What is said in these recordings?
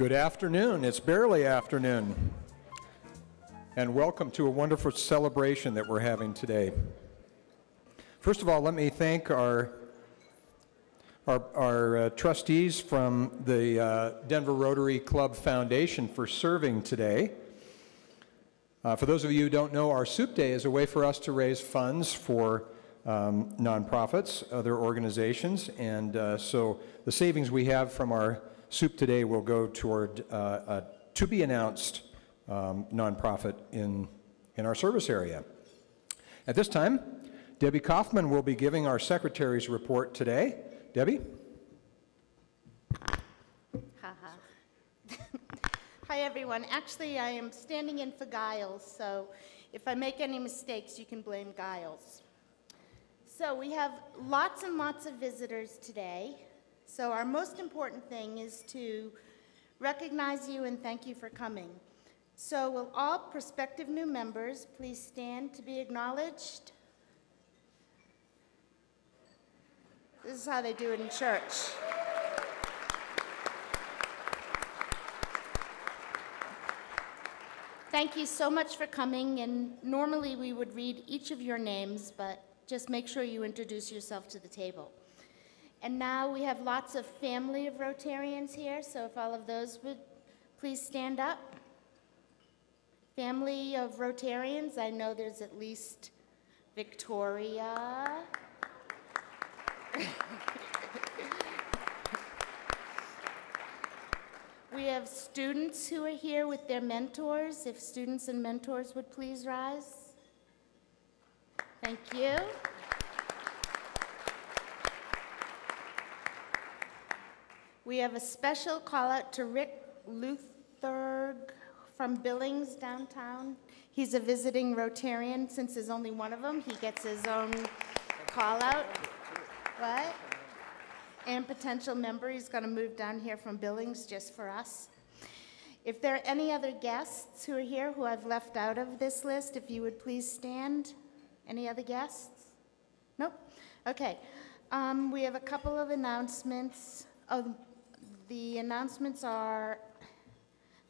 Good afternoon. It's barely afternoon. And welcome to a wonderful celebration that we're having today. First of all, let me thank our trustees from the Denver Rotary Club Foundation for serving today. For those of you who don't know, our Soup Day is a way for us to raise funds for nonprofits, other organizations, and so the savings we have from our soup today will go toward a to-be-announced nonprofit in our service area. At this time, Debbie Kaufman will be giving our secretary's report today. Debbie? Hi, everyone. Actually, I am standing in for Giles, so if I make any mistakes, you can blame Giles. So we have lots and lots of visitors today. So our most important thing is to recognize you and thank you for coming. So will all prospective new members please stand to be acknowledged? This is how they do it in church. Thank you so much for coming, and normally we would read each of your names, but just make sure you introduce yourself to the table. And now we have lots of family of Rotarians here, so if all of those would please stand up. Family of Rotarians, I know there's at least Victoria. We have students who are here with their mentors. If students and mentors would please rise. Thank you. We have a special call out to Rick Lutherg from Billings downtown. He's a visiting Rotarian. Since there's only one of them, he gets his own call out. What? And potential member. He's going to move down here from Billings just for us. If there are any other guests who are here who I've left out of this list, if you would please stand. Any other guests? Nope? Okay. We have a couple of announcements. Oh, the announcements are,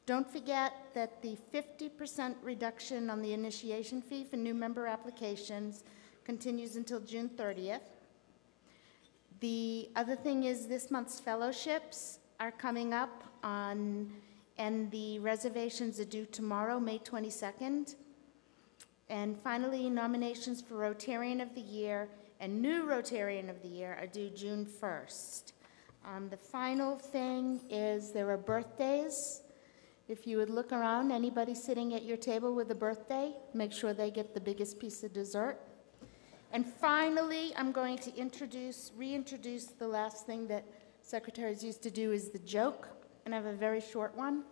don't forget that the 50% reduction on the initiation fee for new member applications continues until June 30th. The other thing is this month's fellowships are coming up and the reservations are due tomorrow, May 22nd. And finally, nominations for Rotarian of the Year and new Rotarian of the Year are due June 1st. The final thing is there are birthdays. If you would look around, anybody sitting at your table with a birthday, make sure they get the biggest piece of dessert. And finally, I'm going to reintroduce the last thing that secretaries used to do is the joke, and I have a very short one.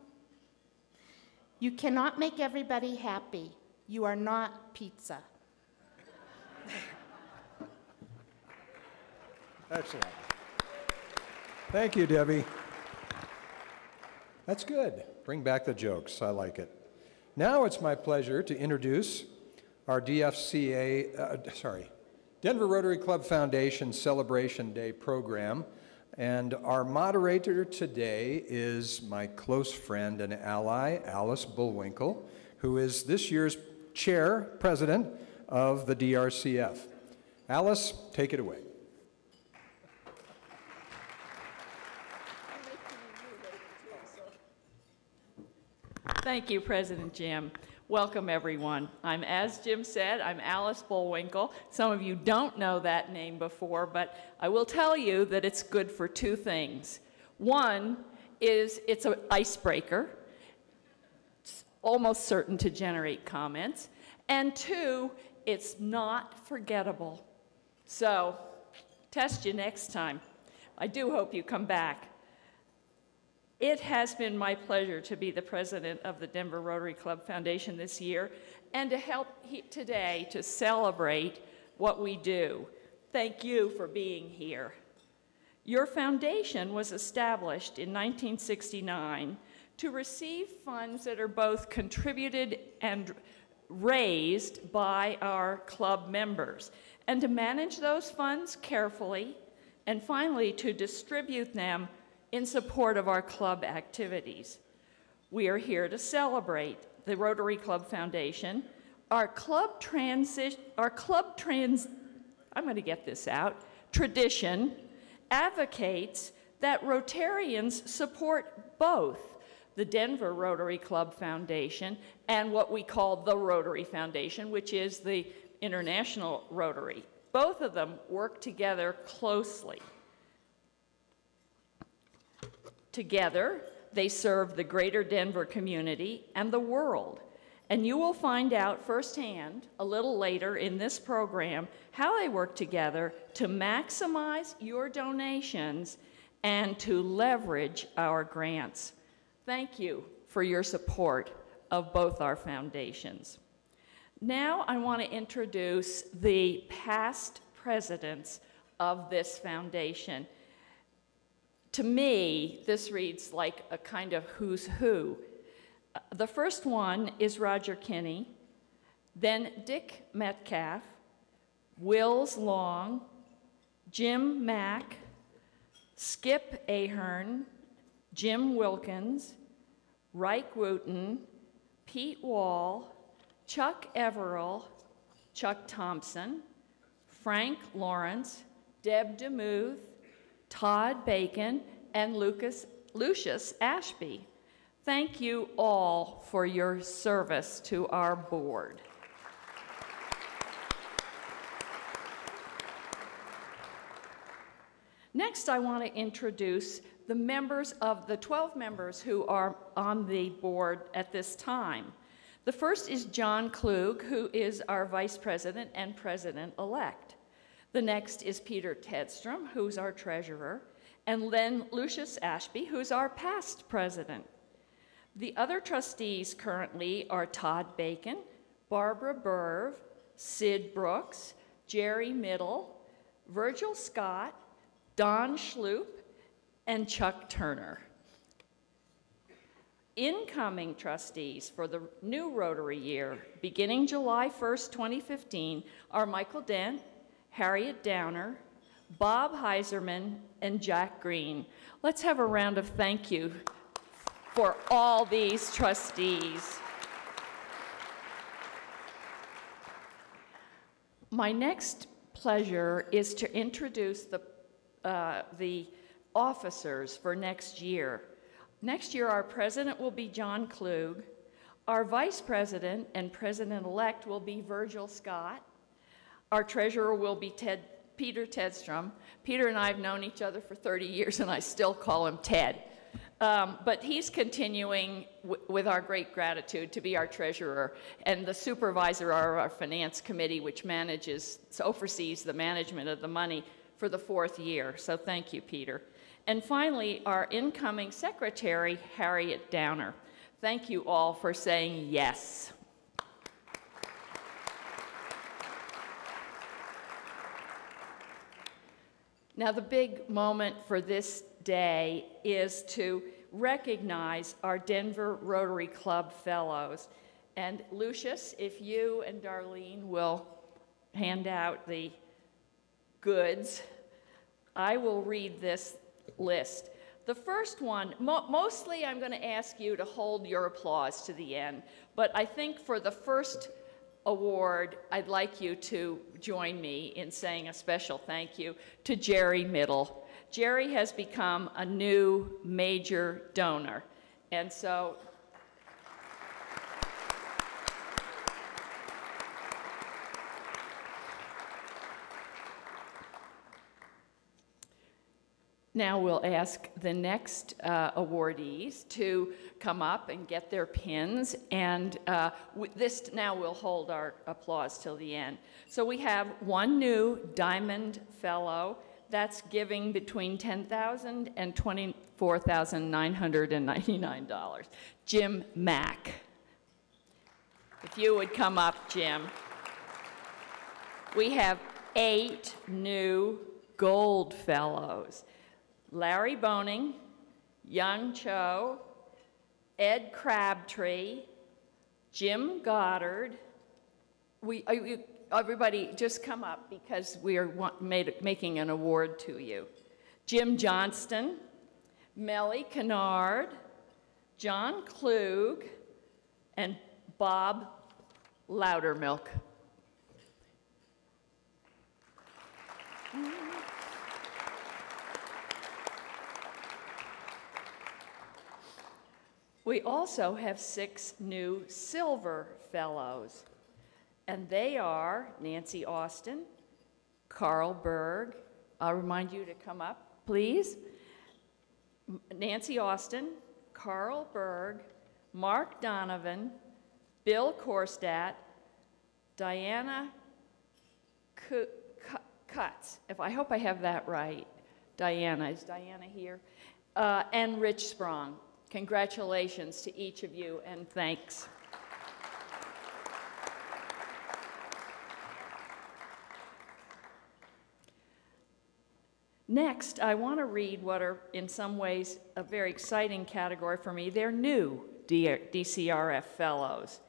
You cannot make everybody happy. You are not pizza. Excellent. Thank you, Debbie. That's good. Bring back the jokes. I like it. Now it's my pleasure to introduce our Denver Rotary Club Foundation Celebration Day program. And our moderator today is my close friend and ally, Alice Bullwinkle, who is this year's president of the DRCF. Alice, take it away. Thank you, President Jim. Welcome, everyone. As Jim said, I'm Alice Bullwinkle. Some of you don't know that name before, but I will tell you that it's good for two things. One is it's an icebreaker. It's almost certain to generate comments. And two, it's not forgettable. So, test you next time. I do hope you come back. It has been my pleasure to be the president of the Denver Rotary Club Foundation this year and to help today to celebrate what we do. Thank you for being here. Your foundation was established in 1969 to receive funds that are both contributed and raised by our club members, and to manage those funds carefully, and finally to distribute them in support of our club activities. We are here to celebrate the Rotary Club Foundation. I'm going to get this out, tradition advocates that Rotarians support both the Denver Rotary Club Foundation and what we call the Rotary Foundation, which is the International Rotary. Both of them work together closely. Together, they serve the greater Denver community and the world. And you will find out firsthand a little later in this program how they work together to maximize your donations and to leverage our grants. Thank you for your support of both our foundations. Now I want to introduce the past presidents of this foundation. To me, this reads like a kind of who's who. The first one is Roger Kinney, then Dick Metcalf, Wills Long, Jim Mack, Skip Ahern, Jim Wilkins, Reich Wooten, Pete Wall, Chuck Everill, Chuck Thompson, Frank Lawrence, Deb DeMuth, Todd Bacon, and Lucius Ashby. Thank you all for your service to our board. Next, I want to introduce the members of the 12 members who are on the board at this time. The first is John Klug, who is our vice president and president-elect. The next is Peter Tedstrom, who's our treasurer, and then Lucius Ashby, who's our past president. The other trustees currently are Todd Bacon, Barbara Burv, Sid Brooks, Jerry Middle, Virgil Scott, Don Schloop, and Chuck Turner. Incoming trustees for the new Rotary year, beginning July 1st, 2015, are Michael Dent, Harriet Downer, Bob Heiserman, and Jack Green. Let's have a round of thank you for all these trustees. My next pleasure is to introduce the officers for next year. Next year, our president will be John Klug. Our vice president and president-elect will be Virgil Scott. Our treasurer will be Peter Tedstrom. Peter and I have known each other for 30 years, and I still call him Ted. But he's continuing with our great gratitude to be our treasurer and the supervisor of our finance committee, which oversees the management of the money for the 4th year. So thank you, Peter. And finally, our incoming secretary, Harriet Downer. Thank you all for saying yes. Now, the big moment for this day is to recognize our Denver Rotary Club Fellows. And Lucius, if you and Darlene will hand out the goods, I will read this list. The first one, mostly I'm going to ask you to hold your applause to the end, but I think for the first award, I'd like you to join me in saying a special thank you to Jerry Middle. Jerry has become a new major donor, and so now we'll ask the next awardees to come up and get their pins, and this now will hold our applause till the end. So we have one new Diamond Fellow that's giving between $10,000 and $24,999. Jim Mack. If you would come up, Jim. We have 8 new Gold Fellows. Larry Boning, Young Cho, Ed Crabtree, Jim Goddard. Everybody just come up because we are making an award to you. Jim Johnston, Melly Kennard, John Klug, and Bob Loudermilk. We also have 6 new Silver Fellows, and they are Nancy Austin, Carl Berg. I'll remind you to come up, please. Nancy Austin, Carl Berg, Mark Donovan, Bill Korstadt, Diana Cutts, I hope I have that right. Diana, is Diana here? And Rich Sprong. Congratulations to each of you, and thanks. Next, I want to read what are, in some ways, a very exciting category for me. They're new DCRF Fellows,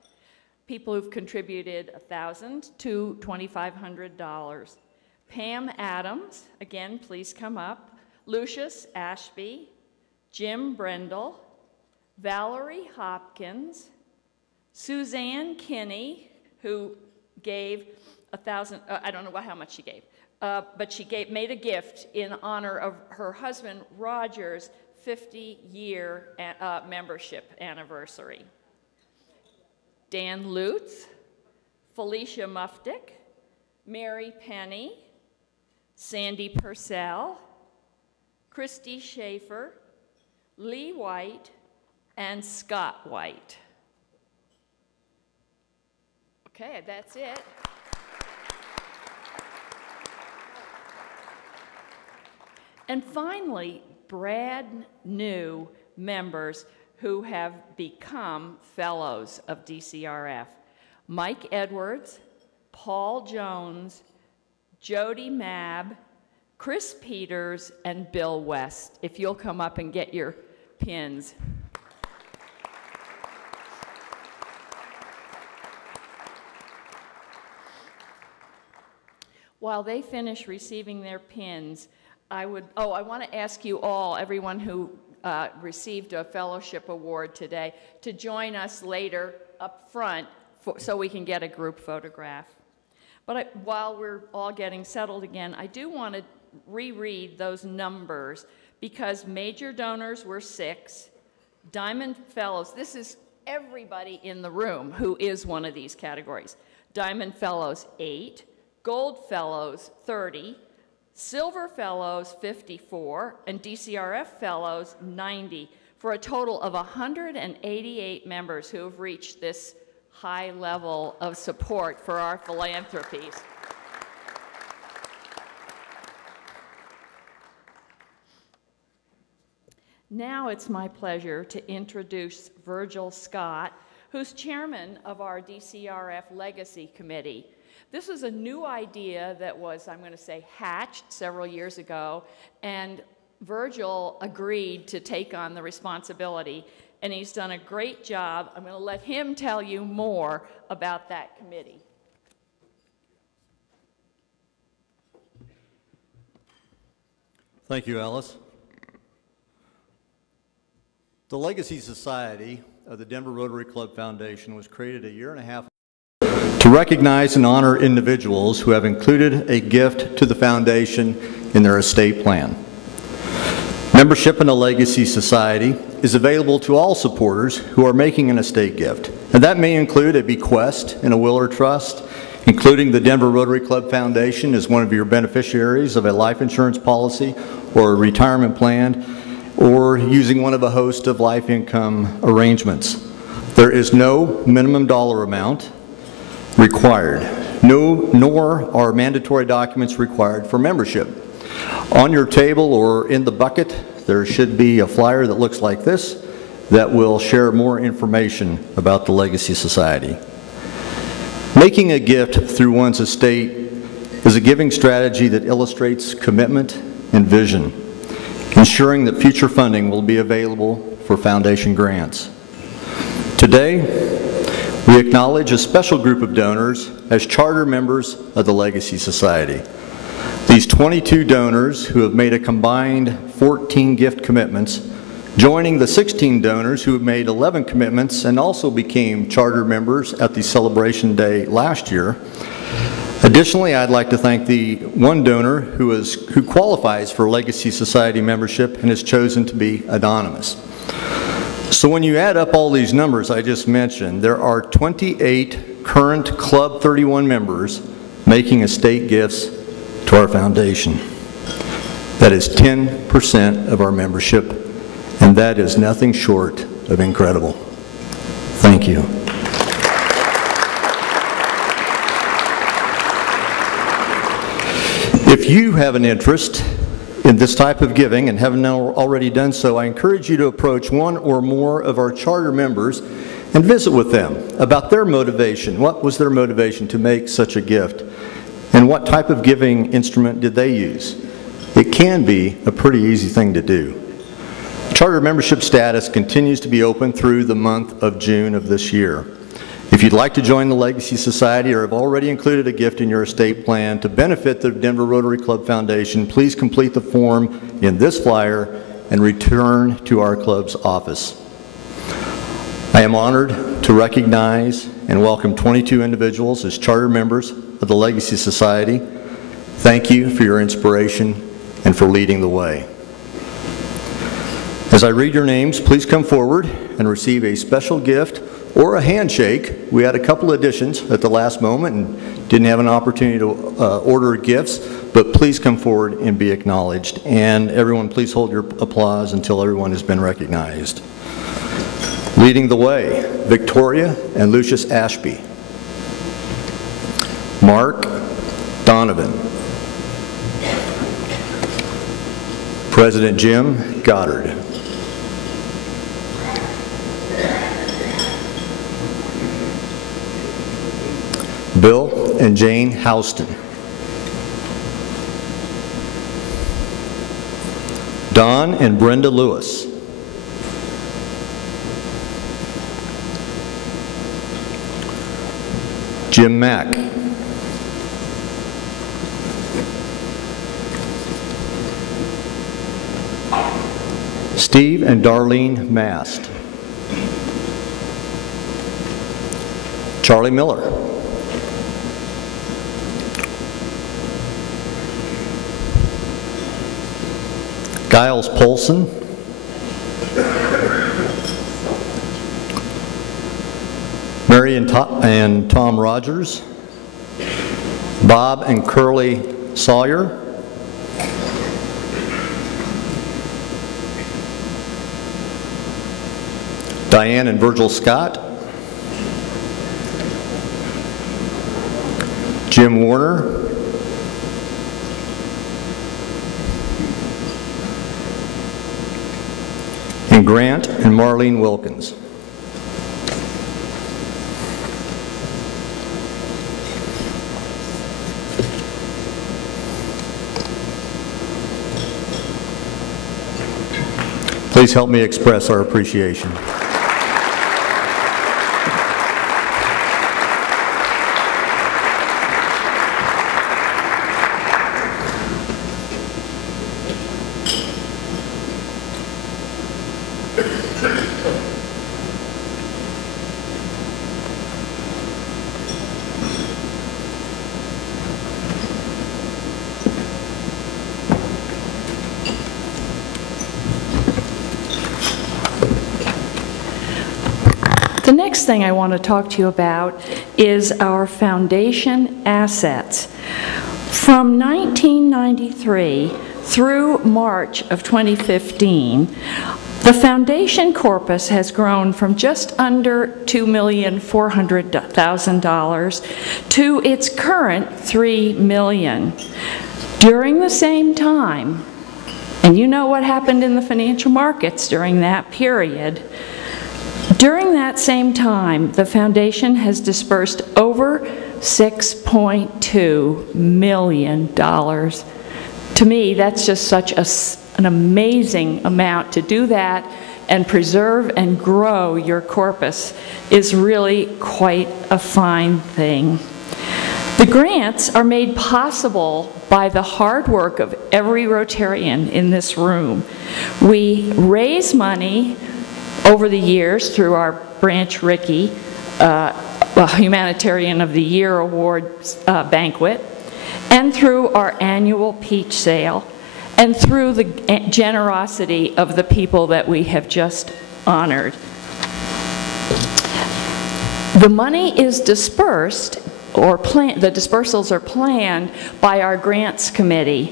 people who've contributed $1,000 to $2,500. Pam Adams, again, please come up. Lucius Ashby, Jim Brendel, Valerie Hopkins, Suzanne Kinney, who gave $1,000, I don't know how much she gave, but she made a gift in honor of her husband Roger's 50-year membership anniversary. Dan Lutz, Felicia Muftick, Mary Penny, Sandy Purcell, Christy Schaefer, Lee White, and Scott White. Okay, that's it. And finally, brand new members who have become fellows of DCRF. Mike Edwards, Paul Jones, Jody Mabb, Chris Peters, and Bill West. If you'll come up and get your pins. While they finish receiving their pins, I want to ask you all, everyone who received a fellowship award today, to join us later up front so we can get a group photograph. But while we're all getting settled again, I do want to reread those numbers because major donors were 6, Diamond Fellows, this is everybody in the room who is one of these categories. Diamond Fellows, 8, Gold Fellows, 30, Silver Fellows, 54, and DCRF Fellows, 90, for a total of 188 members who have reached this high level of support for our philanthropies. Now it's my pleasure to introduce Virgil Scott, who's chairman of our DCRF Legacy Committee. This was a new idea that was, I'm going to say, hatched several years ago, and Virgil agreed to take on the responsibility, and he's done a great job. I'm going to let him tell you more about that committee. Thank you, Alice. The Legacy Society of the Denver Rotary Club Foundation was created a year and a half to recognize and honor individuals who have included a gift to the foundation in their estate plan. Membership in the Legacy Society is available to all supporters who are making an estate gift, and that may include a bequest in a will or trust, including the Denver Rotary Club Foundation as one of your beneficiaries of a life insurance policy or a retirement plan, or using one of a host of life income arrangements. There is no minimum dollar amount required, nor are mandatory documents required for membership. On your table or in the bucket, there should be a flyer that looks like this that will share more information about the Legacy Society. Making a gift through one's estate is a giving strategy that illustrates commitment and vision, ensuring that future funding will be available for foundation grants. Today, we acknowledge a special group of donors as charter members of the Legacy Society. These 22 donors who have made a combined 14 gift commitments joining the 16 donors who made 11 commitments and also became charter members at the celebration day last year. Additionally, I'd like to thank the one donor who qualifies for Legacy Society membership and has chosen to be anonymous. So when you add up all these numbers I just mentioned, there are 28 current Club 31 members making estate gifts to our foundation. That is 10% of our membership, and that is nothing short of incredible. Thank you. If you have an interest in this type of giving and haven't already done so, I encourage you to approach one or more of our charter members and visit with them about their motivation. What was their motivation to make such a gift? And what type of giving instrument did they use? It can be a pretty easy thing to do. Charter membership status continues to be open through the month of June of this year. If you'd like to join the Legacy Society or have already included a gift in your estate plan to benefit the Denver Rotary Club Foundation, please complete the form in this flyer and return to our club's office. I am honored to recognize and welcome 22 individuals as charter members of the Legacy Society. Thank you for your inspiration and for leading the way. As I read your names, please come forward and receive a special gift or a handshake. We had a couple additions at the last moment and didn't have an opportunity to order gifts, but please come forward and be acknowledged. And everyone, please hold your applause until everyone has been recognized. Leading the way, Victoria and Lucius Ashby. Mark Donovan. President Jim Goddard. Bill and Jane Houston. Don and Brenda Lewis. Jim Mack. Steve and Darlene Mast. Charlie Miller. Giles Polson. Mary and Tom Rogers. Bob and Curly Sawyer. Diane and Virgil Scott. Jim Warner. And Grant and Marlene Wilkins. Please help me express our appreciation. The next thing I want to talk to you about is our foundation assets. From 1993 through March of 2015, the foundation corpus has grown from just under $2,400,000 to its current $3 million. During the same time, and you know what happened in the financial markets during that period, during that same time, the foundation has dispersed over $6.2 million. To me, that's just such an amazing amount. To do that and preserve and grow your corpus is really quite a fine thing. The grants are made possible by the hard work of every Rotarian in this room. We raise money over the years through our Branch Rickey Humanitarian of the Year Award banquet, and through our annual peach sale, and through the generosity of the people that we have just honored. The money is dispersed, or the dispersals are planned by our grants committee.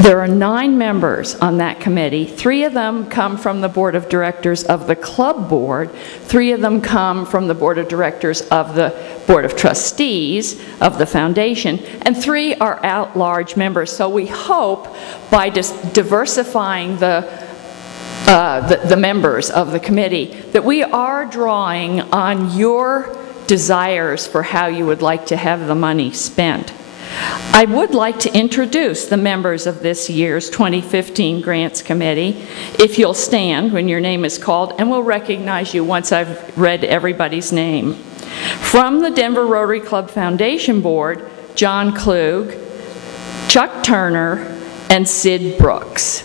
There are 9 members on that committee. 3 of them come from the board of directors of the club board. 3 of them come from the board of directors of the board of trustees of the foundation, and 3 are at-large members. So we hope by diversifying the members of the committee that we are drawing on your desires for how you would like to have the money spent. I would like to introduce the members of this year's 2015 Grants Committee. If you'll stand when your name is called, and we'll recognize you once I've read everybody's name. From the Denver Rotary Club Foundation Board, John Klug, Chuck Turner, and Sid Brooks.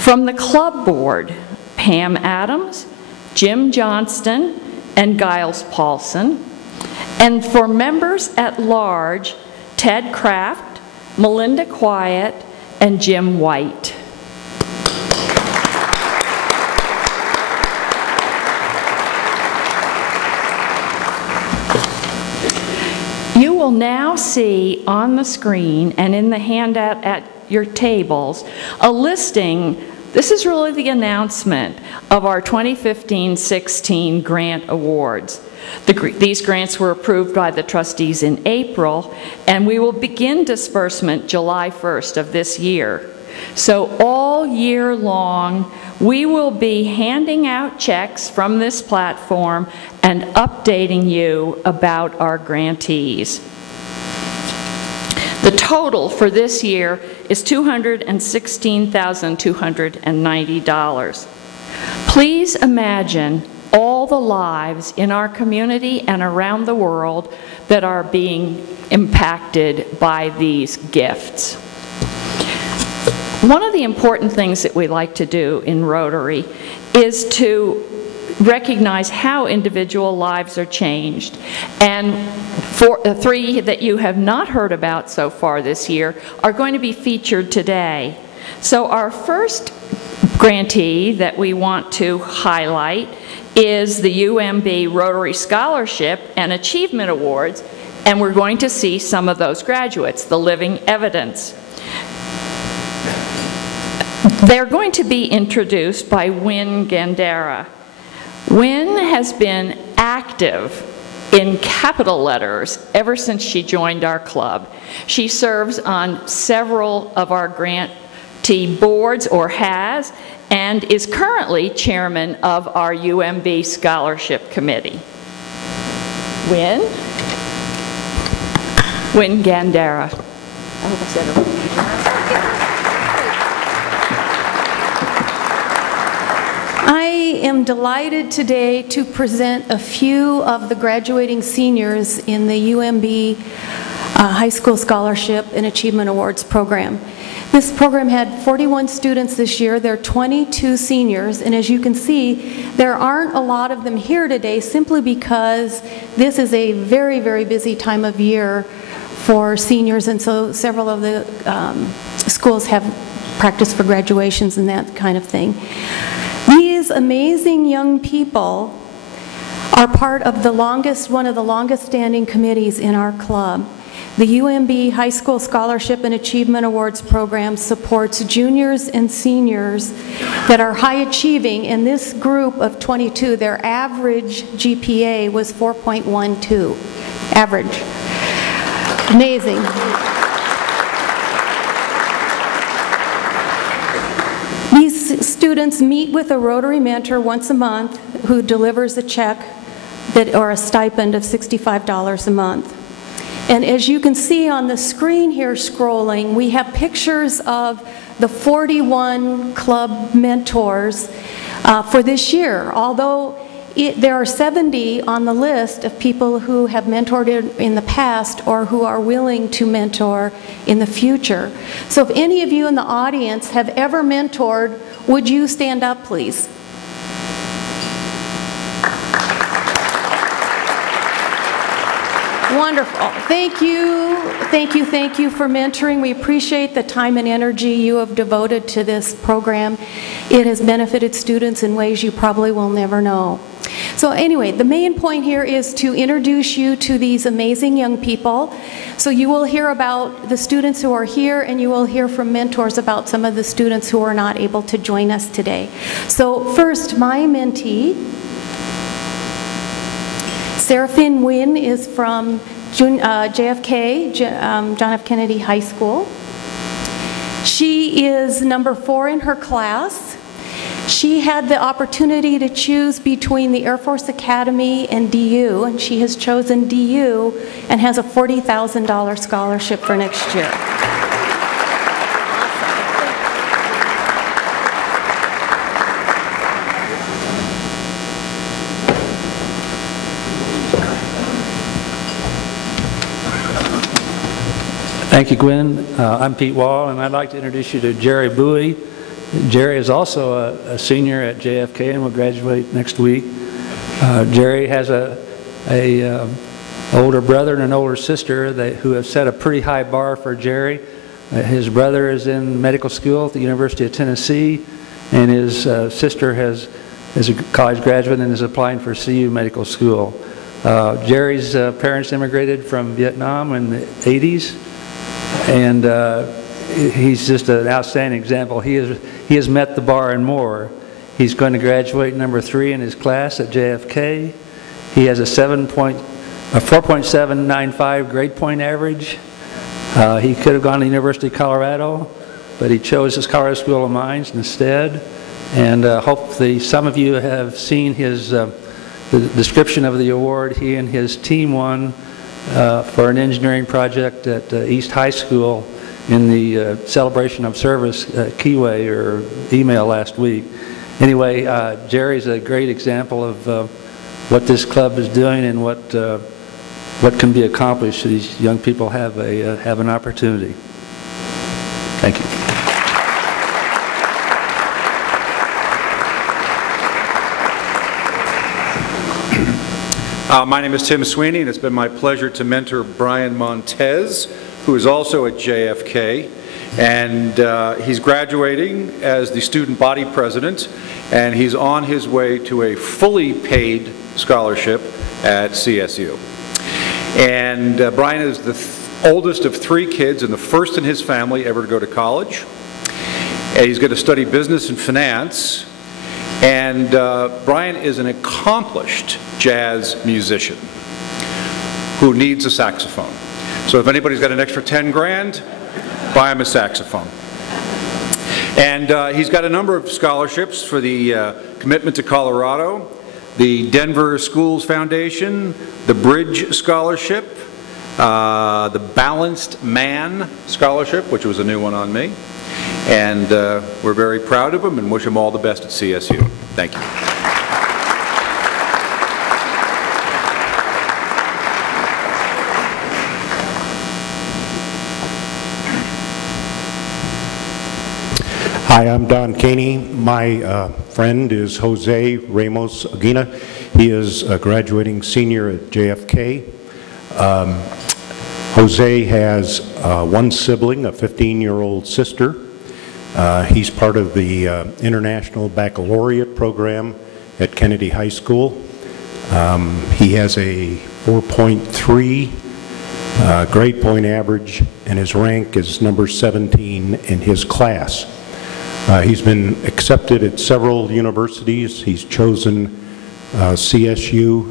From the club board, Pam Adams, Jim Johnston, and Giles Paulson. And for members at large, Ted Kraft, Melinda Quiet, and Jim White. You will now see on the screen and in the handout at your tables a listing. This is really the announcement of our 2015-16 grant awards. These grants were approved by the trustees in April, and we will begin disbursement July 1st of this year. So all year long, we will be handing out checks from this platform and updating you about our grantees. The total for this year is $216,290. Please imagine all the lives in our community and around the world that are being impacted by these gifts. One of the important things that we like to do in Rotary is to recognize how individual lives are changed. And for 3 that you have not heard about so far this year are going to be featured today. So our first grantee that we want to highlight is the UMB Rotary Scholarship and Achievement Awards, and we're going to see some of those graduates, the living evidence. They're going to be introduced by Wynn Gandara. Wynn has been active in capital letters ever since she joined our club. She serves on several of our grantee boards, or has, and is currently chairman of our UMB Scholarship Committee. Wynn Gandara. I hope I said it right. I am delighted today to present a few of the graduating seniors in the UMB High School Scholarship and Achievement Awards program. This program had 41 students this year. There are 22 seniors, and as you can see, there aren't a lot of them here today simply because this is a very, very busy time of year for seniors, and so several of the schools have practice for graduations and that kind of thing. These amazing young people are part of one of the longest standing committees in our club. The UMB High School Scholarship and Achievement Awards program supports juniors and seniors that are high achieving. In this group of 22, their average GPA was 4.12. Average. Amazing. These students meet with a Rotary mentor once a month who delivers a check or a stipend of $65 a month. And as you can see on the screen here scrolling, we have pictures of the 41 club mentors for this year. Although there are 70 on the list of people who have mentored in the past or who are willing to mentor in the future. So if any of you in the audience have ever mentored, would you stand up, please? Wonderful. Thank you. Thank you. Thank you for mentoring. We appreciate the time and energy you have devoted to this program. It has benefited students in ways you probably will never know. So anyway, the main point here is to introduce you to these amazing young people. So you will hear about the students who are here, and you will hear from mentors about some of the students who are not able to join us today. So first, my mentee, Seraphine Nguyen, is from JFK, John F. Kennedy High School. She is number 4 in her class. She had the opportunity to choose between the Air Force Academy and DU, and she has chosen DU and has a $40,000 scholarship for next year. Thank you, Gwen. I'm Pete Wall, and I'd like to introduce you to Jerry Bowie. Jerry is also a senior at JFK and will graduate next week. Jerry has a older brother and an older sister who have set a pretty high bar for Jerry. His brother is in medical school at the University of Tennessee, and his sister is a college graduate and is applying for CU Medical School. Jerry's parents immigrated from Vietnam in the 80s, and he's just an outstanding example. He has met the bar and more. He's going to graduate number 3 in his class at JFK. He has a 4.795 grade point average. He could have gone to the University of Colorado, but he chose his Colorado School of Mines instead. And hopefully some of you have seen the description of the award he and his team won for an engineering project at East High School in the celebration of service keyway or email last week. Anyway, Jerry's a great example of what this club is doing and what can be accomplished. These young people have an opportunity. Thank you. My name is Tim Sweeney, and it's been my pleasure to mentor Brian Montez, who is also at JFK, and he's graduating as the student body president, and he's on his way to a fully paid scholarship at CSU. And Brian is the oldest of 3 kids and the first in his family ever to go to college. And he's going to study business and finance. And Brian is an accomplished jazz musician who needs a saxophone. So if anybody's got an extra 10 grand, buy him a saxophone. And he's got a number of scholarships for the Commitment to Colorado, the Denver Schools Foundation, the Bridge Scholarship, the Balanced Man Scholarship, which was a new one on me. And we're very proud of him and wish him all the best at CSU. Thank you. Hi, I'm Don Caney. My friend is Jose Ramos Aguina. He is a graduating senior at JFK. Jose has one sibling, a 15-year-old sister. He's part of the International Baccalaureate program at Kennedy High School. He has a 4.3 grade point average, and his rank is number 17 in his class. He's been accepted at several universities. He's chosen CSU,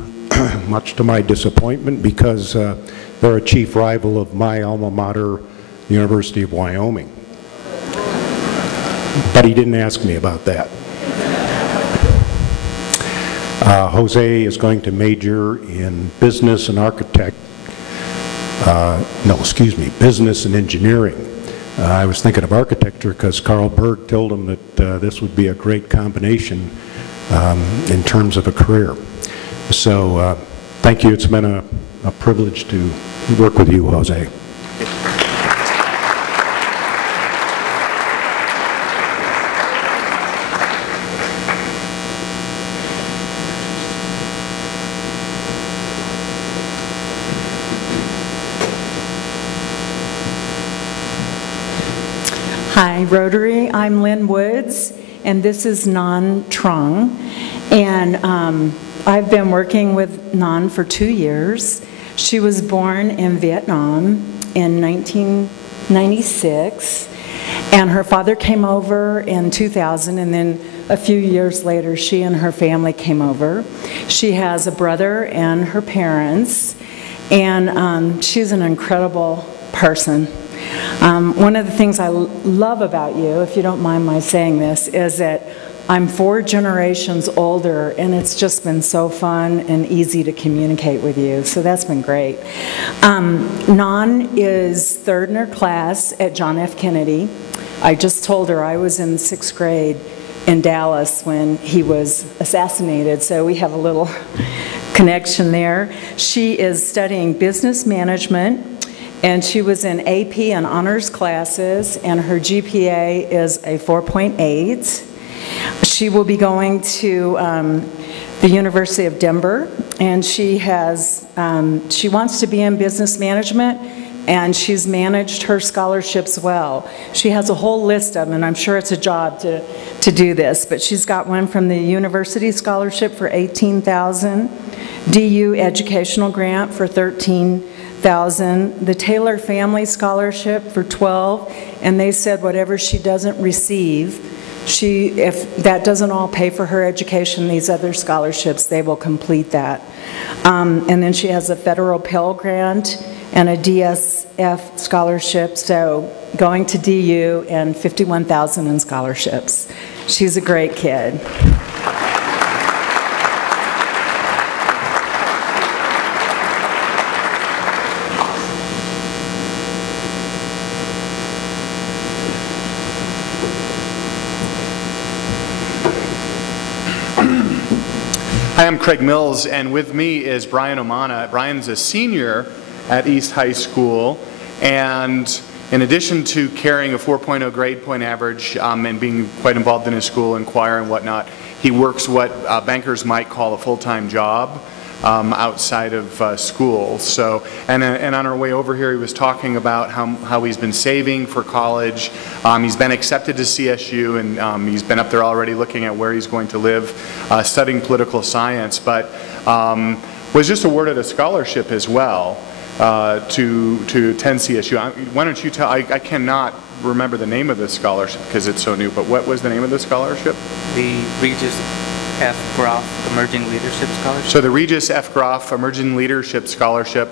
much to my disappointment, because they're a chief rival of my alma mater, the University of Wyoming. But he didn't ask me about that. Jose is going to major in business and business and engineering. I was thinking of architecture because Carl Berg told him that this would be a great combination in terms of a career. So thank you. It's been a privilege to work with you, Jose. Hi, Rotary. I'm Lynn Woods, and this is Nan Trung. And I've been working with Nan for 2 years. She was born in Vietnam in 1996, and her father came over in 2000, and then a few years later, she and her family came over. She has a brother and her parents, and she's an incredible person. One of the things I love about you, if you don't mind my saying this, is that I'm 4 generations older, and it's just been so fun and easy to communicate with you, so that's been great. Nan is 3rd in her class at John F. Kennedy. I just told her I was in 6th grade in Dallas when he was assassinated, so we have a little connection there. She is studying business management, and she was in AP and honors classes, and her GPA is a 4.8. She will be going to the University of Denver, and she wants to be in business management, and she's managed her scholarships well. She has a whole list of them, and I'm sure it's a job to do this, but she's got one from the University Scholarship for $18,000, DU Educational Grant for $13,000, the Taylor Family Scholarship for $12,000, and they said whatever she doesn't receive, if that doesn't all pay for her education, these other scholarships, they will complete that. And then she has a federal Pell Grant and a DSF scholarship, so going to DU, and $51,000 in scholarships. She's a great kid. Hi, I'm Craig Mills, and with me is Brian Omana. Brian's a senior at East High School, and in addition to carrying a 4.0 grade point average and being quite involved in his school and choir and whatnot, he works what bankers might call a full-time job outside of school. So, and on our way over here, he was talking about how he's been saving for college. He's been accepted to CSU, and he's been up there already looking at where he's going to live, studying political science, but was just awarded a scholarship as well to attend CSU. Why don't you tell, I cannot remember the name of this scholarship because it's so new, but what was the name of the scholarship? The Regis F. Groff Emerging Leadership Scholarship. So the Regis F. Groff Emerging Leadership Scholarship.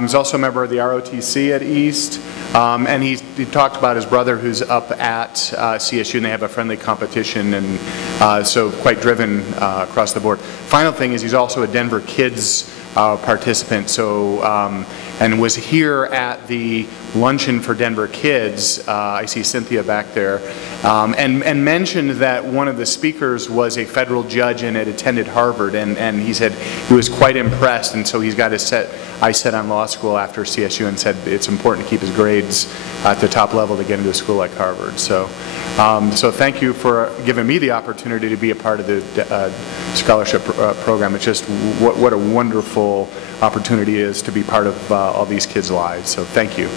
He's also a member of the ROTC at East, and he talked about his brother who's up at CSU, and they have a friendly competition, and so quite driven across the board. Final thing is he's also a Denver Kids participant, so and was here at the luncheon for Denver Kids. I see Cynthia back there, and mentioned that one of the speakers was a federal judge and had attended Harvard, and he said he was quite impressed, and so he's got his eyes set on law school after CSU, and said it's important to keep his grades at the top level to get into a school like Harvard. So, so thank you for giving me the opportunity to be a part of the scholarship program. It's just what a wonderful opportunity it is to be part of all these kids' lives. So thank you.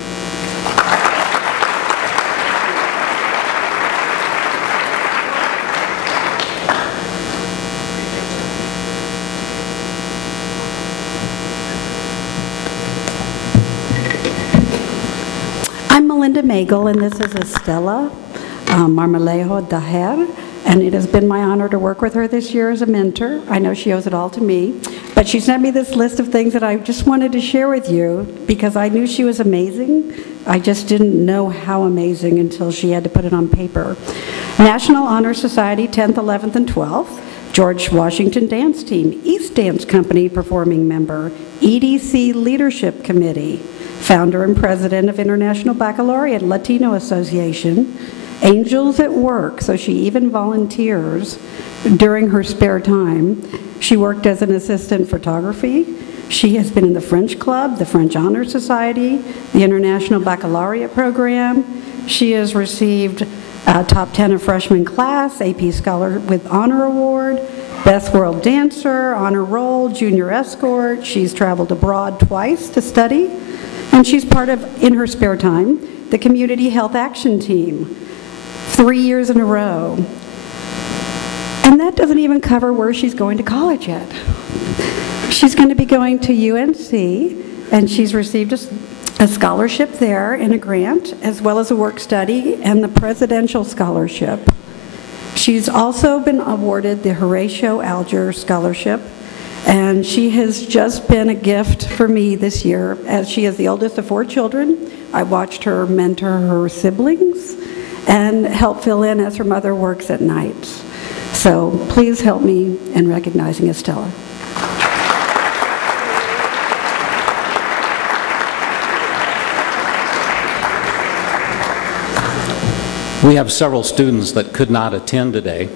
I'm Melinda Magel, and this is Estella Marmolejo Daher, and it has been my honor to work with her this year as a mentor. I know she owes it all to me, but she sent me this list of things that I just wanted to share with you because I knew she was amazing. I just didn't know how amazing until she had to put it on paper. National Honor Society, 10th, 11th, and 12th. George Washington Dance Team, East Dance Company performing member, EDC Leadership Committee, founder and president of International Baccalaureate Latino Association, angels at work, so she even volunteers during her spare time. She worked as an assistant photography. She has been in the French Club, the French Honor Society, the International Baccalaureate Program. She has received top 10 of freshman class, AP Scholar with Honor Award, Best World Dancer, Honor Roll, Junior Escort. She's traveled abroad twice to study, and she's part of, in her spare time, the Community Health Action Team, 3 years in a row. And that doesn't even cover where she's going to college yet. She's going to be going to UNC, and she's received a scholarship there and a grant, as well as a work study and the Presidential Scholarship. She's also been awarded the Horatio Alger Scholarship, and she has just been a gift for me this year. As she is the oldest of 4 children, I watched her mentor her siblings and help fill in as her mother works at nights. So please help me in recognizing Estella. We have several students that could not attend today,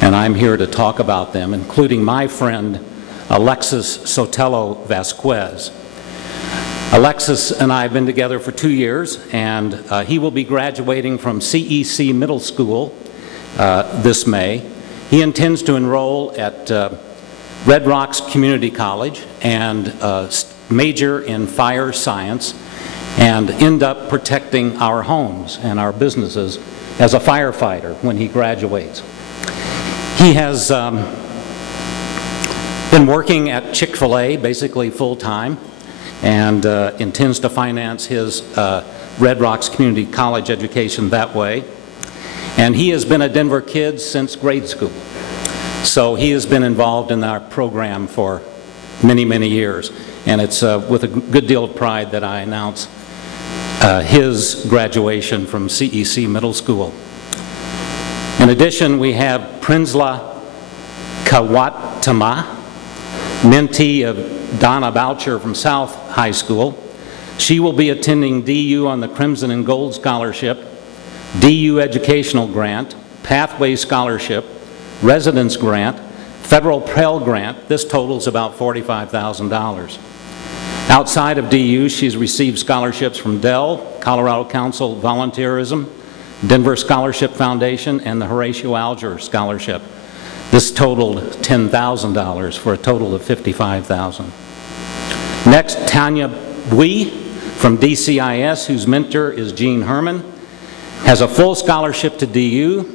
and I'm here to talk about them, including my friend Alexis Sotelo Vasquez. Alexis and I have been together for 2 years, and he will be graduating from CEC Middle School this May. He intends to enroll at Red Rocks Community College and major in fire science, and end up protecting our homes and our businesses as a firefighter when he graduates. He has been working at Chick-fil-A basically full-time, and intends to finance his Red Rocks Community College education that way. And he has been a Denver kid since grade school. So he has been involved in our program for many, many years. And it's with a good deal of pride that I announce his graduation from CEC Middle School. In addition, we have Prinsla Kawatama, mentee of Donna Boucher from South High School. She will be attending DU on the Crimson and Gold Scholarship, DU Educational Grant, Pathway Scholarship, Residence Grant, Federal Pell Grant. This totals about $45,000. Outside of DU, she's received scholarships from Dell, Colorado Council Volunteerism, Denver Scholarship Foundation, and the Horatio Alger Scholarship. This totaled $10,000 for a total of $55,000. Next, Tanya Bui from DCIS, whose mentor is Gene Herman, has a full scholarship to DU,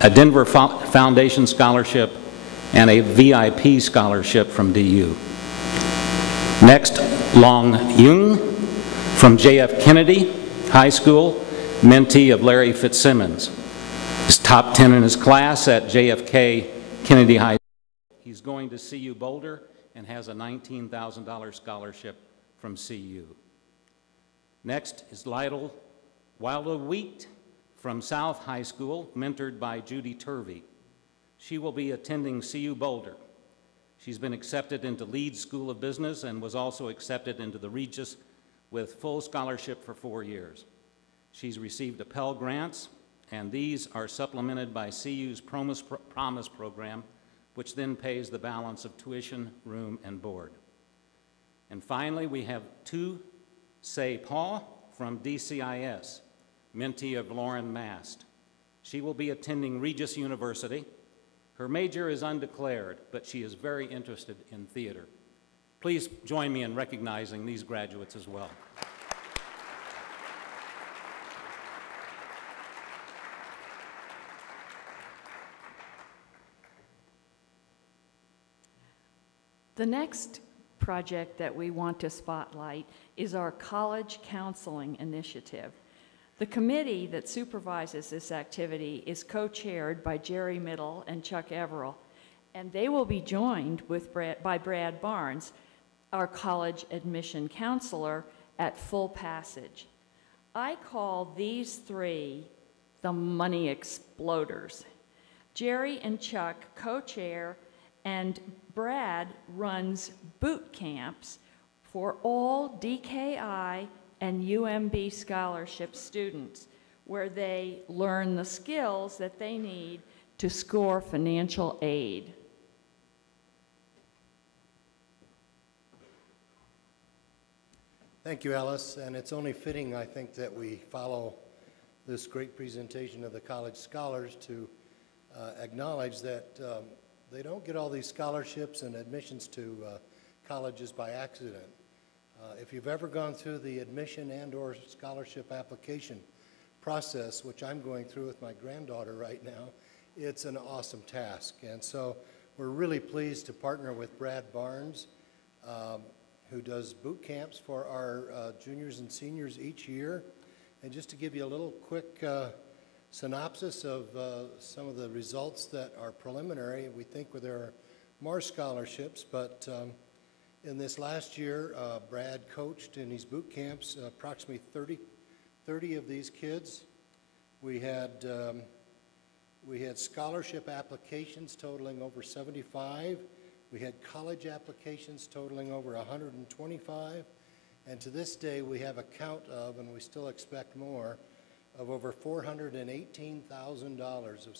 a Denver Foundation Scholarship, and a VIP scholarship from DU. Next, Long Yung from JF Kennedy High School, mentee of Larry Fitzsimmons. He's top 10 in his class at JFK Kennedy High School. He's going to CU Boulder and has a $19,000 scholarship from CU. Next is Lytle Wildowheat from South High School, mentored by Judy Turvey. She will be attending CU Boulder. She's been accepted into Leeds School of Business and was also accepted into the Regis with full scholarship for 4 years. She's received a Pell Grants, and these are supplemented by CU's Promise program, which then pays the balance of tuition, room, and board. And finally, we have Tu Se Paul from DCIS, mentee of Lauren Mast. She will be attending Regis University. Her major is undeclared, but she is very interested in theater. Please join me in recognizing these graduates as well. The next project that we want to spotlight is our college counseling initiative. The committee that supervises this activity is co-chaired by Jerry Middle and Chuck Everill, and they will be joined by Brad Barnes, our college admission counselor at Full Passage. I call these three the money exploders. Jerry and Chuck co-chair, and Brad runs boot camps for all DKI and UMB scholarship students, where they learn the skills that they need to score financial aid. Thank you, Alice, and it's only fitting, I think, that we follow this great presentation of the college scholars to acknowledge that they don't get all these scholarships and admissions to colleges by accident. If you've ever gone through the admission and or scholarship application process, which I'm going through with my granddaughter right now, it's an awesome task. And so we're really pleased to partner with Brad Barnes, who does boot camps for our juniors and seniors each year. And just to give you a little quick synopsis of some of the results that are preliminary, we think there are more scholarships, but in this last year, Brad coached in these boot camps approximately 30 of these kids. We had scholarship applications totaling over 75. We had college applications totaling over 125. And to this day, we have a count of, and we still expect more, of over $418,000 of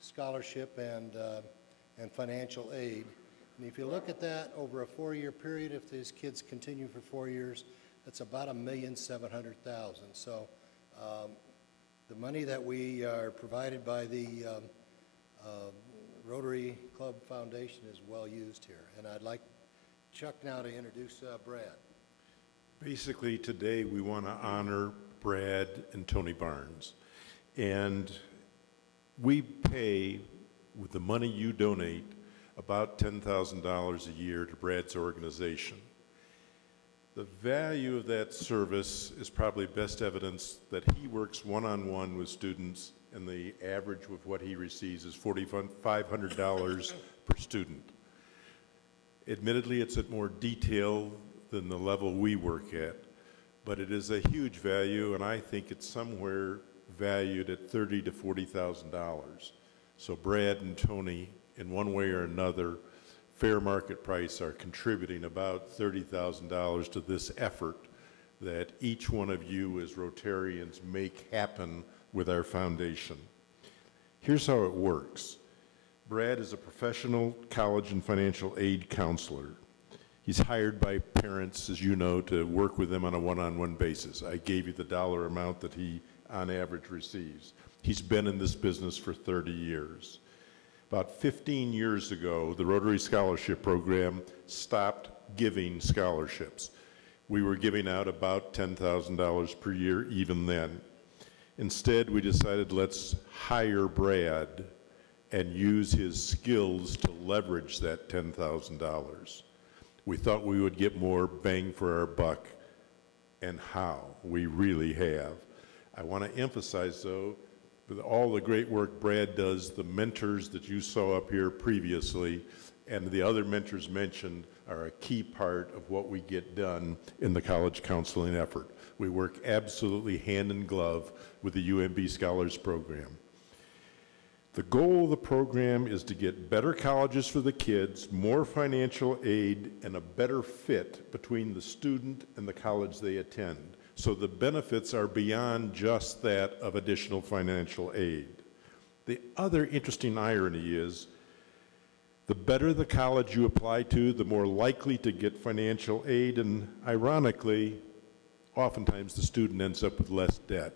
scholarship and financial aid. And if you look at that over a 4-year period, if these kids continue for 4 years, that's about $1,700,000. So the money that we are provided by the Rotary Club Foundation is well used here. And I'd like Chuck now to introduce Brad. Basically, today we want to honor Brad and Tony Barnes. And we pay, with the money you donate, about $10,000 a year to Brad's organization. The value of that service is probably best evidence that he works one-on-one with students, and the average of what he receives is $4,500 per student. Admittedly, it's at more detail than the level we work at, but it is a huge value, and I think it's somewhere valued at $30,000 to $40,000. So Brad and Tony, in one way or another, fair market price, are contributing about $30,000 to this effort that each one of you as Rotarians make happen with our foundation. Here's how it works. Brad is a professional college and financial aid counselor. He's hired by parents, as you know, to work with them on a one-on-one basis. I gave you the dollar amount that he, on average, receives. He's been in this business for 30 years. About 15 years ago, the Rotary Scholarship Program stopped giving scholarships. We were giving out about $10,000 per year even then. Instead, we decided let's hire Brad and use his skills to leverage that $10,000. We thought we would get more bang for our buck, and how? We really have. I want to emphasize, though, with all the great work Brad does, the mentors that you saw up here previously and the other mentors mentioned are a key part of what we get done in the college counseling effort. We work absolutely hand in glove with the UMB Scholars Program. The goal of the program is to get better colleges for the kids, more financial aid, and a better fit between the student and the college they attend. So the benefits are beyond just that of additional financial aid. The other interesting irony is the better the college you apply to, the more likely to get financial aid, and ironically, oftentimes the student ends up with less debt.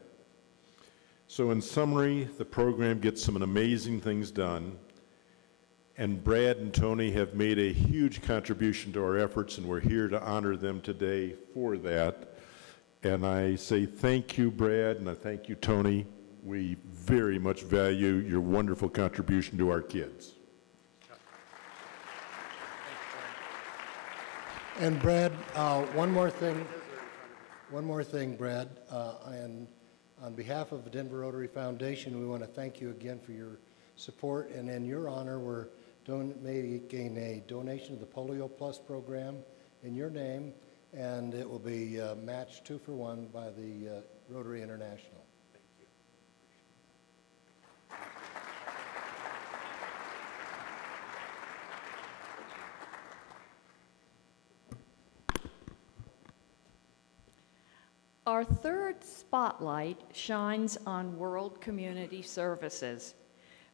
So in summary, the program gets some amazing things done, and Brad and Tony have made a huge contribution to our efforts, and we're here to honor them today for that. And I say thank you, Brad, and I thank you, Tony. We very much value your wonderful contribution to our kids. And Brad, one more thing, Brad. And on behalf of the Denver Rotary Foundation, we want to thank you again for your support. And in your honor, we're making a donation to the Polio Plus program in your name, and it will be matched 2-for-1 by the Rotary International. Our third spotlight shines on World Community Services.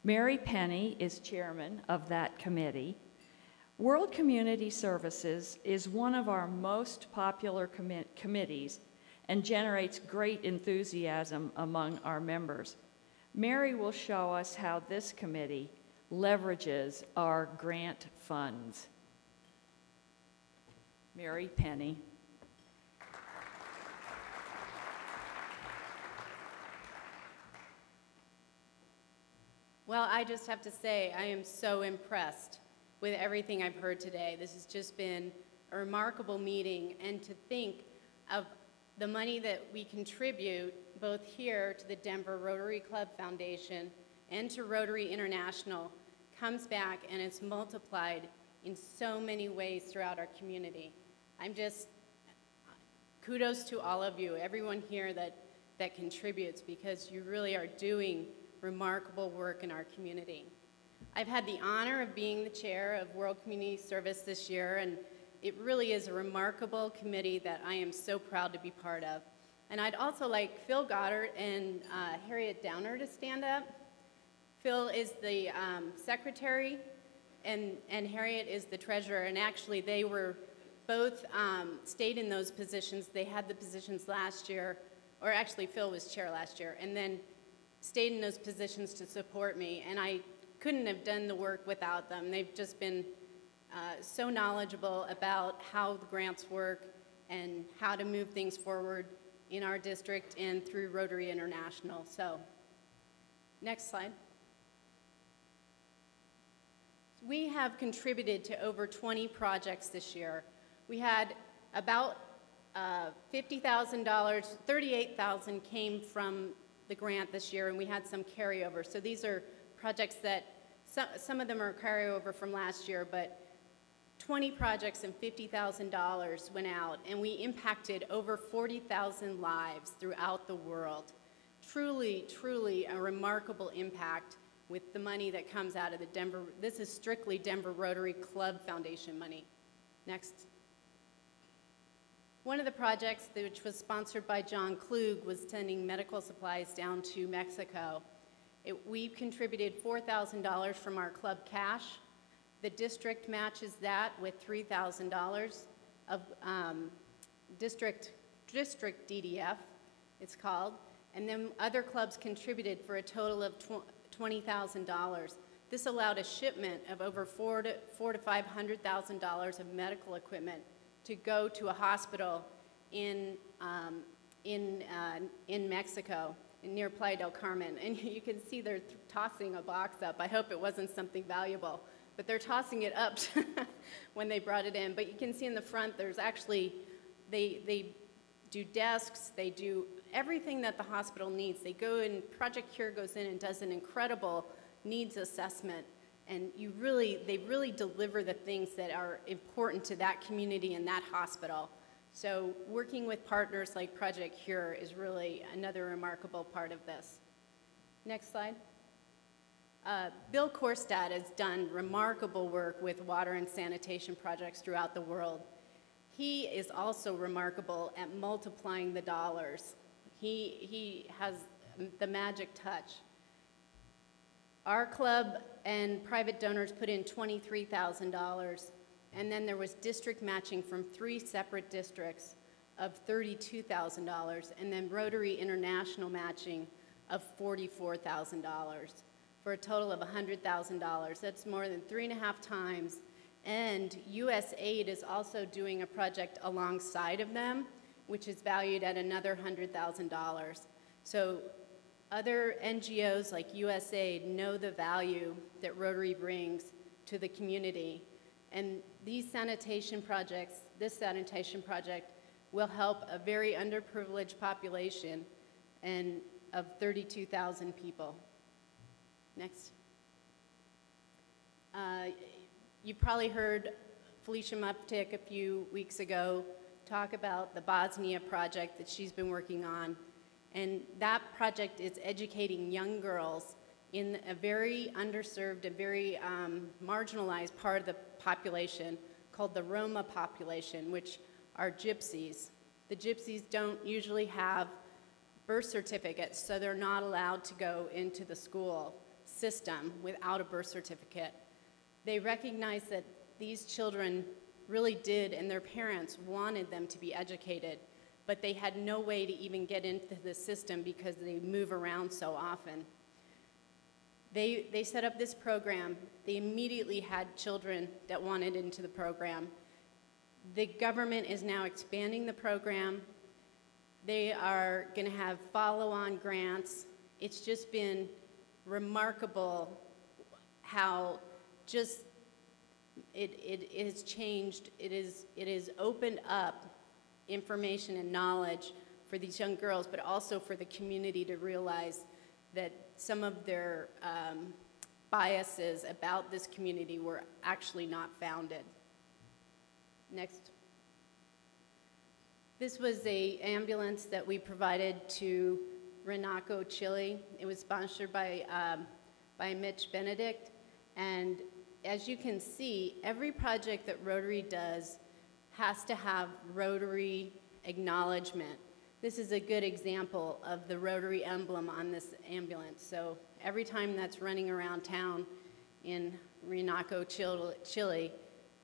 Mary Penny is chairman of that committee. World Community Services is one of our most popular committees and generates great enthusiasm among our members. Mary will show us how this committee leverages our grant funds. Mary Penny. Well, I just have to say, I am so impressed with everything I've heard today. This has just been a remarkable meeting, and to think of the money that we contribute both here to the Denver Rotary Club Foundation and to Rotary International comes back and it's multiplied in so many ways throughout our community. Kudos to all of you, everyone here that contributes, because you really are doing remarkable work in our community. I've had the honor of being the chair of World Community Service this year, and it really is a remarkable committee that I am so proud to be part of. And I'd also like Phil Goddard and Harriet Downer to stand up. Phil is the secretary, and Harriet is the treasurer, and actually they were both stayed in those positions. They had the positions last year, or actually Phil was chair last year, and then stayed in those positions to support me, and I couldn't have done the work without them. They've just been so knowledgeable about how the grants work and how to move things forward in our district and through Rotary International. So, next slide. We have contributed to over 20 projects this year. We had about $50,000, $38,000 came from the grant this year, and we had some carryover. So these are projects that, some of them are carryover from last year, but 20 projects and $50,000 went out, and we impacted over 40,000 lives throughout the world. Truly, truly a remarkable impact with the money that comes out of the Denver, this is strictly Denver Rotary Club Foundation money. Next. One of the projects, which was sponsored by John Klug, was sending medical supplies down to Mexico. We contributed $4,000 from our club cash. The district matches that with $3,000 of district DDF, it's called, and then other clubs contributed for a total of $20,000. This allowed a shipment of over $400,000 to $500,000 of medical equipment to go to a hospital in Mexico, near Playa del Carmen. And you can see they're tossing a box up. I hope it wasn't something valuable, but they're tossing it up when they brought it in. But you can see in the front, there's actually, they do desks, they do everything that the hospital needs. They go in, Project Cure goes in and does an incredible needs assessment. And they really deliver the things that are important to that community and that hospital. So working with partners like Project Cure is really another remarkable part of this. Next slide. Bill Korstad has done remarkable work with water and sanitation projects throughout the world. He is also remarkable at multiplying the dollars. He has the magic touch. Our club and private donors put in $23,000, and then there was district matching from 3 separate districts of $32,000, and then Rotary International matching of $44,000 for a total of $100,000. That's more than 3.5 times, and USAID is also doing a project alongside of them, which is valued at another $100,000. So other NGOs like USAID know the value that Rotary brings to the community. And these sanitation projects, this sanitation project, will help a very underprivileged population and of 32,000 people. Next. You probably heard Felicia Muptick a few weeks ago talk about the Bosnia project that she's been working on. And that project is educating young girls in a very underserved, a very marginalized part of the population called the Roma population, which are gypsies. The gypsies don't usually have birth certificates, so they're not allowed to go into the school system without a birth certificate. They recognize that these children really did, and their parents wanted them to be educated, but they had no way to even get into the system because they move around so often. They set up this program. They immediately had children that wanted into the program. The government is now expanding the program. They are going to have follow-on grants. It's just been remarkable how just it has changed. It is opened up information and knowledge for these young girls, but also for the community to realize that some of their biases about this community were actually not founded. Next. This was an ambulance that we provided to Renaco, Chile. It was sponsored by Mitch Benedict. And as you can see, every project that Rotary does has to have Rotary acknowledgement. This is a good example of the Rotary emblem on this ambulance. So every time that's running around town in Renaco, Chile,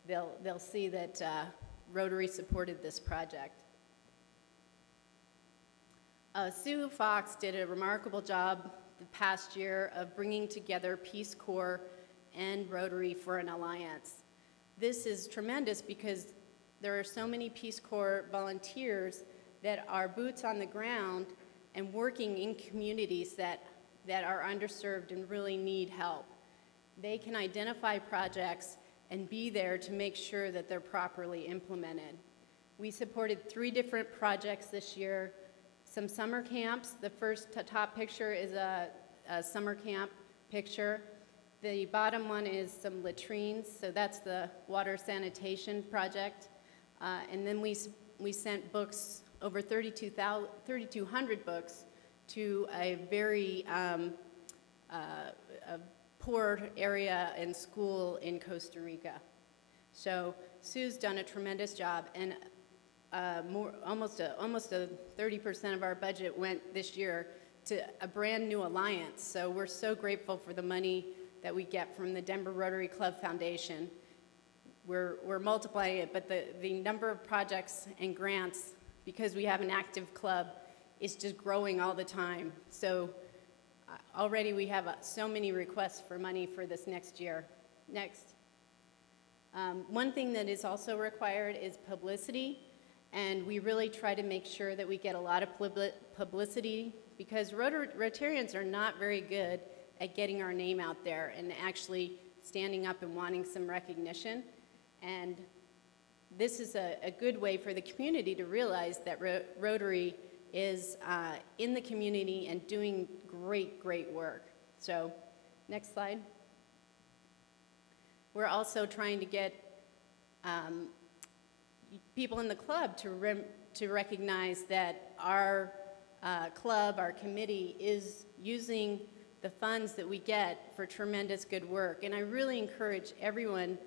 they'll see that Rotary supported this project. Sue Fox did a remarkable job the past year of bringing together Peace Corps and Rotary for an alliance. This is tremendous because there are so many Peace Corps volunteers that are boots on the ground and working in communities that are underserved and really need help. They can identify projects and be there to make sure that they're properly implemented. We supported 3 different projects this year. Some summer camps. The first top picture is a summer camp picture. The bottom one is some latrines, so that's the water sanitation project. And then we sent books, over 3,200 books, to a very poor area and school in Costa Rica. So Sue's done a tremendous job, and almost a 30% of our budget went this year to a brand new alliance. So we're so grateful for the money that we get from the Denver Rotary Club Foundation. We're multiplying it, but the number of projects and grants, because we have an active club, is just growing all the time. So already we have so many requests for money for this next year. Next. One thing that is also required is publicity, and we really try to make sure that we get a lot of publicity, because Rotarians are not very good at getting our name out there and actually standing up and wanting some recognition. And this is a good way for the community to realize that Rotary is in the community and doing great, great work. So, next slide. We're also trying to get people in the club to recognize that our club, our committee, is using the funds that we get for tremendous good work. And I really encourage everyone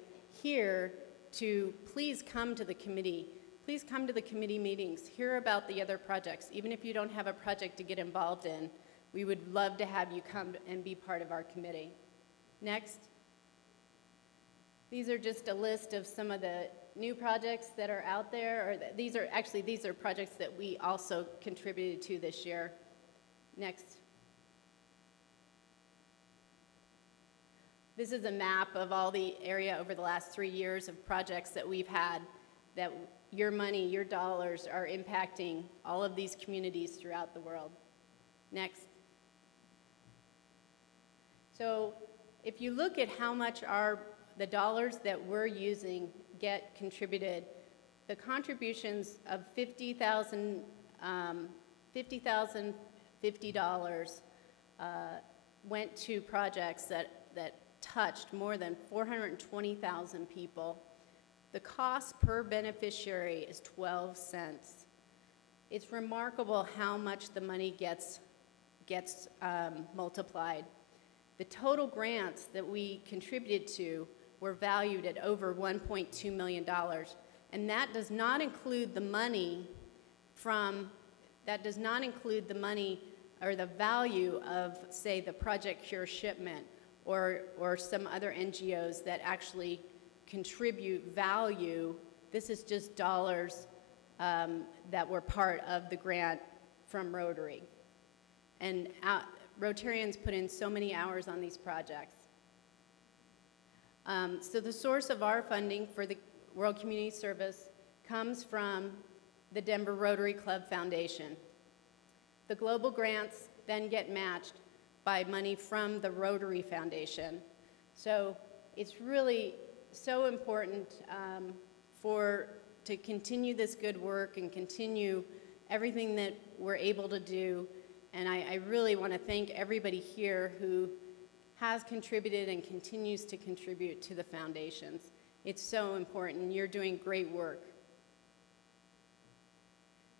here to please come to the committee. Please come to the committee meetings, hear about the other projects. Even if you don't have a project to get involved in, we would love to have you come and be part of our committee. Next. These are just a list of some of the new projects that are out there, or these are projects that we also contributed to this year. Next. This is a map of all the area over the last 3 years of projects that we've had, that your money, your dollars are impacting all of these communities throughout the world. Next. So if you look at how much the dollars that we're using get contributed, the contributions of $50,050 went to projects that touched more than 420,000 people. The cost per beneficiary is 12 cents. It's remarkable how much the money gets multiplied. The total grants that we contributed to were valued at over $1.2 million, and that does not include the money that does not include the money or the value of, say, the Project Cure shipment or some other NGOs that actually contribute value. This is just dollars that were part of the grant from Rotary. And Rotarians put in so many hours on these projects. So the source of our funding for the World Community Service comes from the Denver Rotary Club Foundation. The global grants then get matched by money from the Rotary Foundation. So it's really so important to continue this good work and continue everything that we're able to do. And I really want to thank everybody here who has contributed and continues to contribute to the foundations. It's so important. You're doing great work.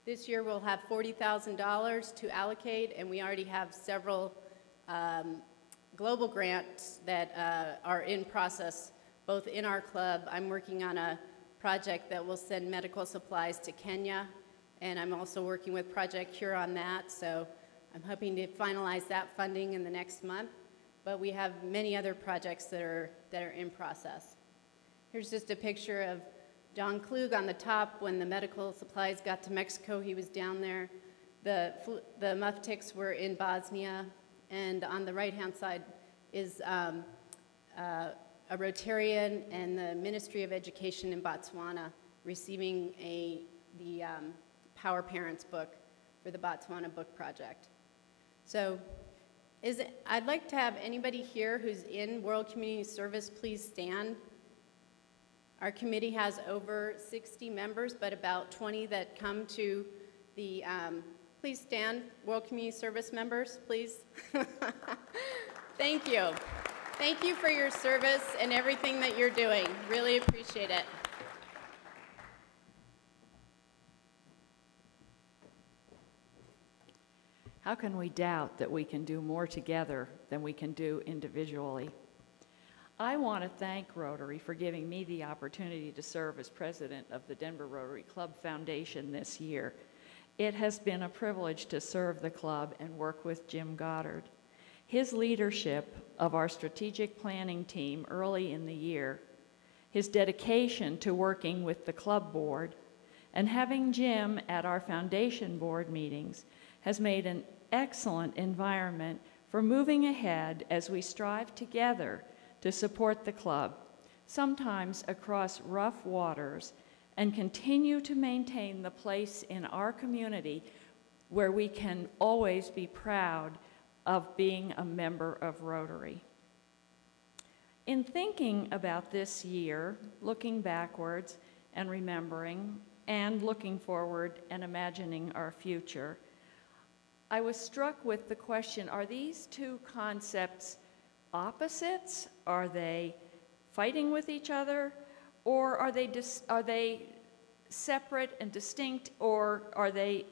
This year we'll have $40,000 to allocate, and we already have several global grants that are in process, both in our club. I'm working on a project that will send medical supplies to Kenya, and I'm also working with Project Cure on that, so I'm hoping to finalize that funding in the next month. But we have many other projects that are in process. Here's just a picture of John Klug on the top. When the medical supplies got to Mexico, he was down there. The Muftiks were in Bosnia, and on the right-hand side is a Rotarian and the Ministry of Education in Botswana receiving the Power Parents book for the Botswana Book Project. So I'd like to have anybody here who's in World Community Service please stand. Our committee has over 60 members, but about 20 that come to the, please stand, World Community Service members, please. Thank you. Thank you for your service and everything that you're doing. Really appreciate it. How can we doubt that we can do more together than we can do individually? I want to thank Rotary for giving me the opportunity to serve as president of the Denver Rotary Club Foundation this year. It has been a privilege to serve the club and work with Jim Goddard. His leadership of our strategic planning team early in the year, his dedication to working with the club board, and having Jim at our foundation board meetings has made an excellent environment for moving ahead as we strive together to support the club, sometimes across rough waters, and continue to maintain the place in our community where we can always be proud of being a member of Rotary. In thinking about this year, looking backwards and remembering, and looking forward and imagining our future, I was struck with the question, are these two concepts opposites? Are they fighting with each other? Or are they separate and distinct, or are they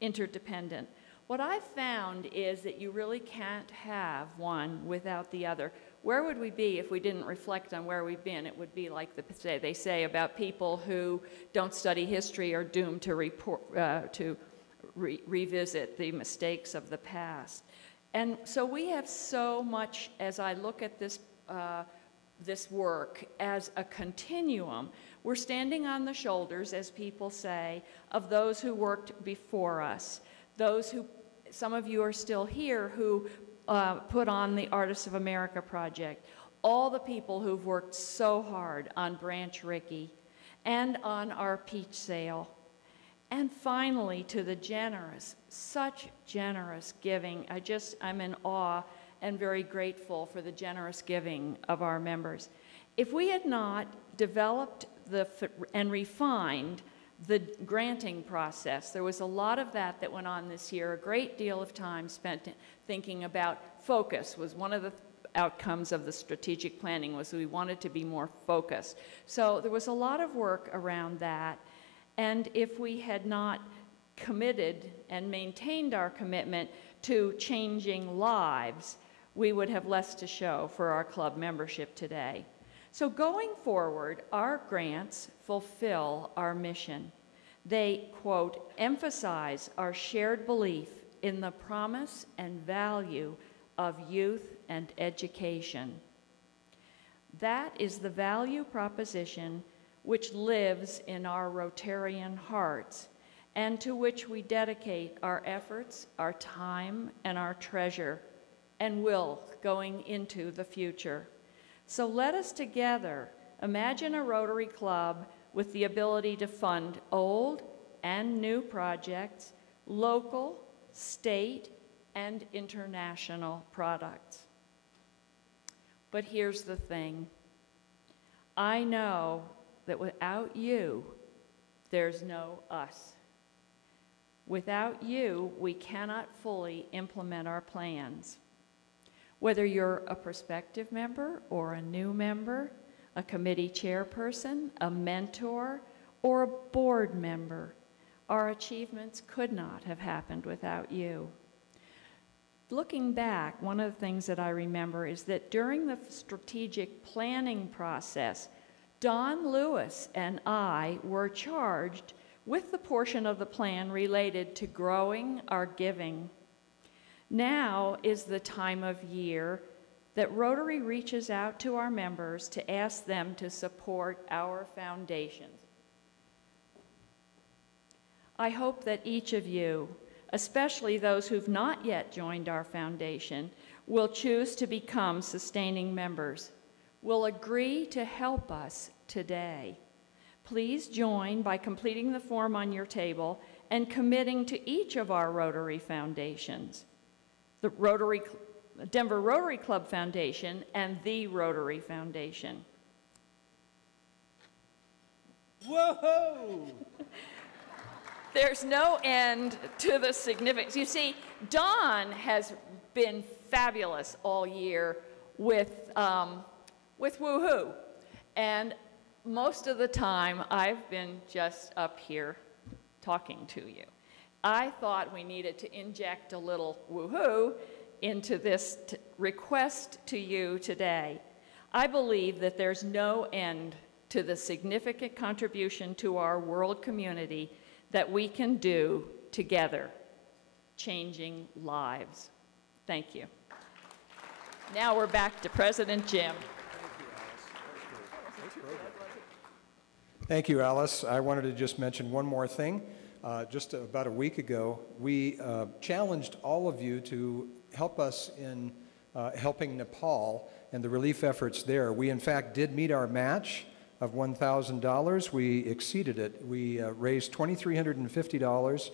interdependent? What I've found is that you really can't have one without the other. Where would we be if we didn't reflect on where we've been? It would be like they say about people who don't study history are doomed to revisit the mistakes of the past. And so we have so much, as I look at this, this work as a continuum. We're standing on the shoulders, as people say, of those who worked before us, those who, some of you are still here, who put on the Artists of America project, all the people who've worked so hard on Branch Rickey and on our peach sale. And finally, to the generous, such generous giving. I'm in awe and very grateful for the generous giving of our members. If we had not developed and refined the granting process, there was a lot of that went on this year. A great deal of time spent thinking about focus was one of the outcomes of the strategic planning, was we wanted to be more focused. So there was a lot of work around that. And if we had not committed and maintained our commitment to changing lives, we would have less to show for our club membership today. So going forward, our grants fulfill our mission. They, quote, emphasize our shared belief in the promise and value of youth and education. That is the value proposition which lives in our Rotarian hearts and to which we dedicate our efforts, our time, and our treasure, and will going into the future. So let us together imagine a Rotary Club with the ability to fund old and new projects, local, state, and international products. But here's the thing. I know that without you, there's no us. Without you, we cannot fully implement our plans. Whether you're a prospective member or a new member, a committee chairperson, a mentor, or a board member, our achievements could not have happened without you. Looking back, one of the things that I remember is that during the strategic planning process, Don Lewis and I were charged with the portion of the plan related to growing our giving. Now is the time of year that Rotary reaches out to our members to ask them to support our foundations. I hope that each of you, especially those who've not yet joined our foundation, will choose to become sustaining members, will agree to help us today. Please join by completing the form on your table and committing to each of our Rotary foundations, the Denver Rotary Club Foundation and the Rotary Foundation. Whoa! There's no end to the significance. You see, Don has been fabulous all year with Woohoo. And most of the time, I've been just up here talking to you. I thought we needed to inject a little woohoo into this request to you today. I believe that there's no end to the significant contribution to our world community that we can do together, changing lives. Thank you. Now we're back to President Jim. Thank you, Alice. I wanted to just mention one more thing. Just about a week ago, we challenged all of you to help us in helping Nepal and the relief efforts there. We, in fact, did meet our match of $1,000. We exceeded it. We raised $2,350,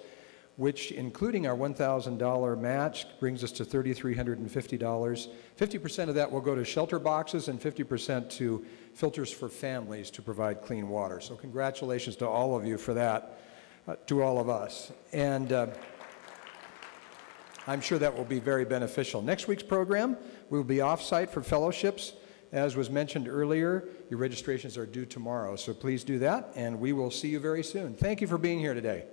which, including our $1,000 match, brings us to $3,350. 50% of that will go to shelter boxes and 50% to filters for families to provide clean water. So congratulations to all of you for that, to all of us. And I'm sure that will be very beneficial. Next week's program, we will be off-site for fellowships. As was mentioned earlier, your registrations are due tomorrow, so please do that, and we will see you very soon. Thank you for being here today.